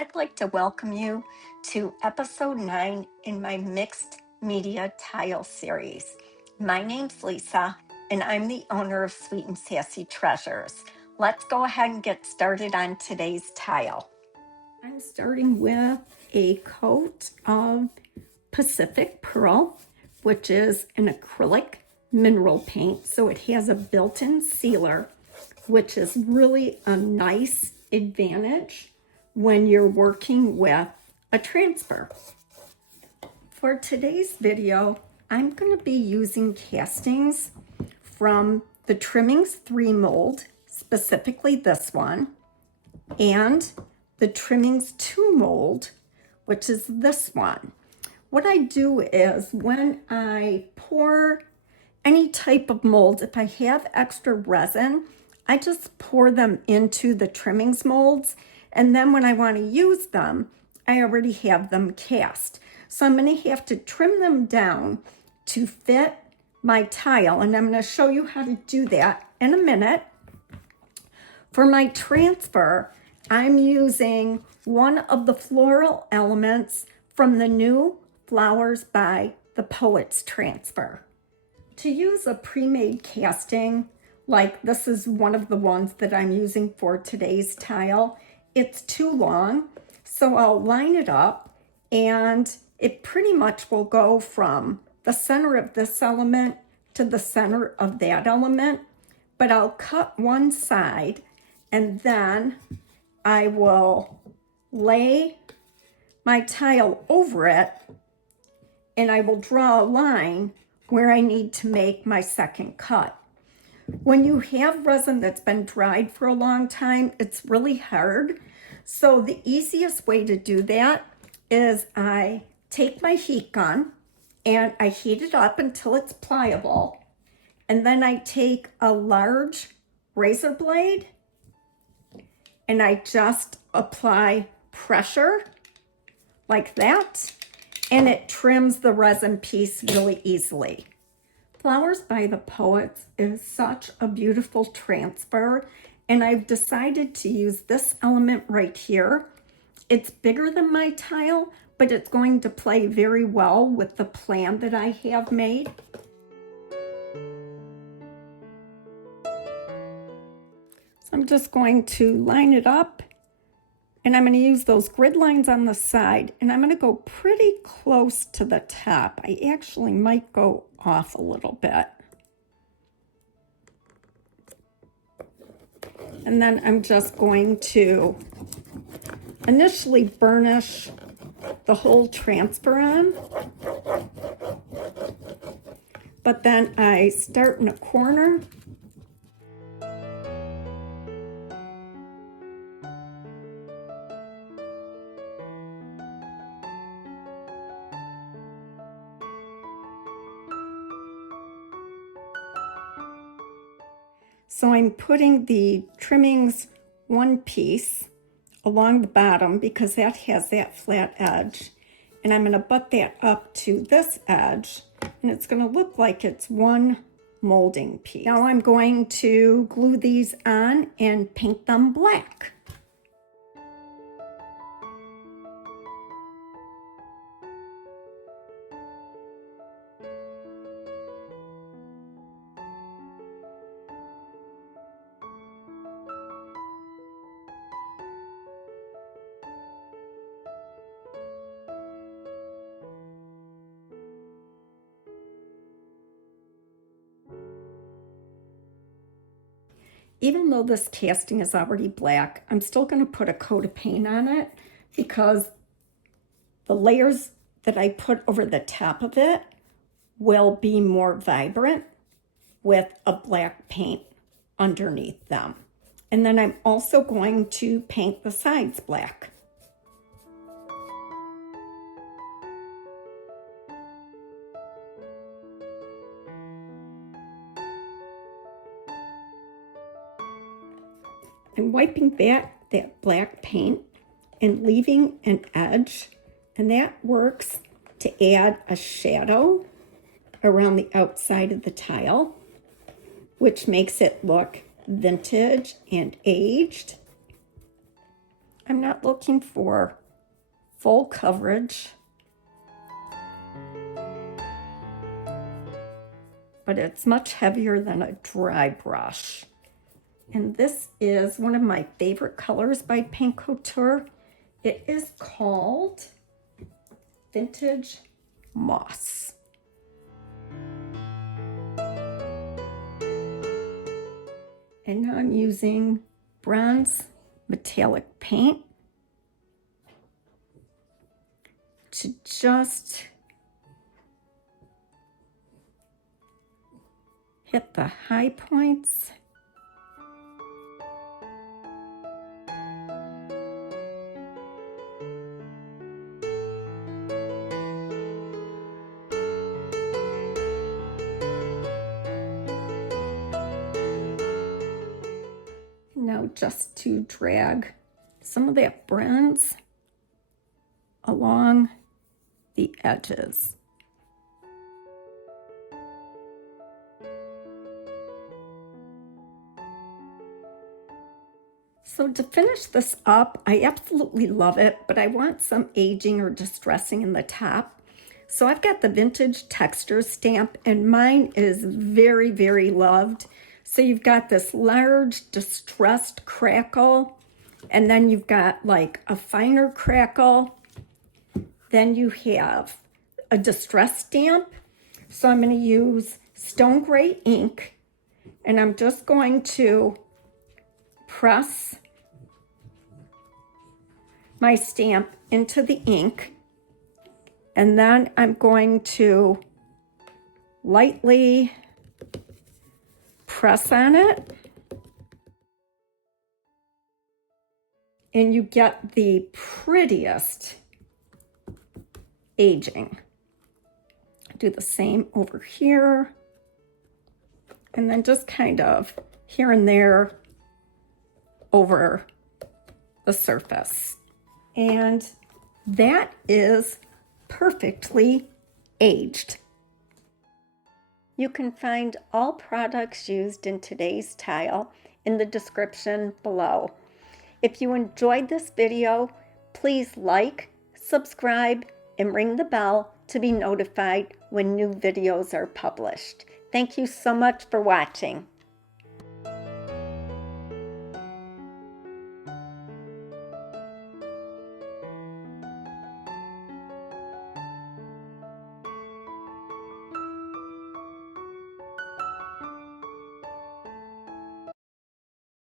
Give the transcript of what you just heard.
I'd like to welcome you to episode 9 in my mixed media tile series. My name's Lisa, and I'm the owner of Sweet and Sassy Treasures. Let's go ahead and get started on today's tile. I'm starting with a coat of Pacific Pearl, which is an acrylic mineral paint, so it has a built-in sealer, which is really a nice advantage when you're working with a transfer. For today's video, I'm going to be using castings from the Trimmings 3 mold, specifically this one, and the Trimmings 2 mold, which is this one. What I do is when I pour any type of mold, if I have extra resin, I just pour them into the Trimmings molds, and then when I want to use them, I already have them cast. So I'm going to have to trim them down to fit my tile, and I'm going to show you how to do that in a minute. For my transfer, I'm using one of the floral elements from the new Flowers by the Poets transfer. To use a pre-made casting, like this is one of the ones that I'm using for today's tile, it's too long, so I'll line it up, and it pretty much will go from the center of this element to the center of that element, but I'll cut one side, and then I will lay my tile over it, and I will draw a line where I need to make my second cut. When you have resin that's been dried for a long time, it's really hard. So the easiest way to do that is I take my heat gun and I heat it up until it's pliable. And then I take a large razor blade and I just apply pressure like that, and it trims the resin piece really easily. Flowers by the Poets is such a beautiful transfer, and I've decided to use this element right here. It's bigger than my tile, but it's going to play very well with the plan that I have made. So I'm just going to line it up, and I'm going to use those grid lines on the side, and I'm going to go pretty close to the top. I actually might go off a little bit. And then I'm just going to initially burnish the whole transfer on, but then I start in a corner . So I'm putting the Trimmings 1 piece along the bottom because that has that flat edge. And I'm going to butt that up to this edge, and it's going to look like it's one molding piece. Now I'm going to glue these on and paint them black. Even though this casting is already black, I'm still going to put a coat of paint on it because the layers that I put over the top of it will be more vibrant with a black paint underneath them. And then I'm also going to paint the sides black. I'm wiping back that black paint and leaving an edge, and that works to add a shadow around the outside of the tile, which makes it look vintage and aged. I'm not looking for full coverage, but it's much heavier than a dry brush. And this is one of my favorite colors by Paint Couture. It is called Vintage Moss. And now I'm using bronze metallic paint to just hit the high points. Now just to drag some of that bronze along the edges. So to finish this up, I absolutely love it, but I want some aging or distressing in the top. So I've got the vintage texture stamp, and mine is very, very loved. So you've got this large distressed crackle, and then you've got like a finer crackle. Then you have a distress stamp. So I'm going to use stone gray ink, and I'm just going to press my stamp into the ink, and then I'm going to lightly press on it, and you get the prettiest aging. Do the same over here, and then just kind of here and there over the surface. And that is perfectly aged. You can find all products used in today's tile in the description below. If you enjoyed this video, please like, subscribe, and ring the bell to be notified when new videos are published. Thank you so much for watching.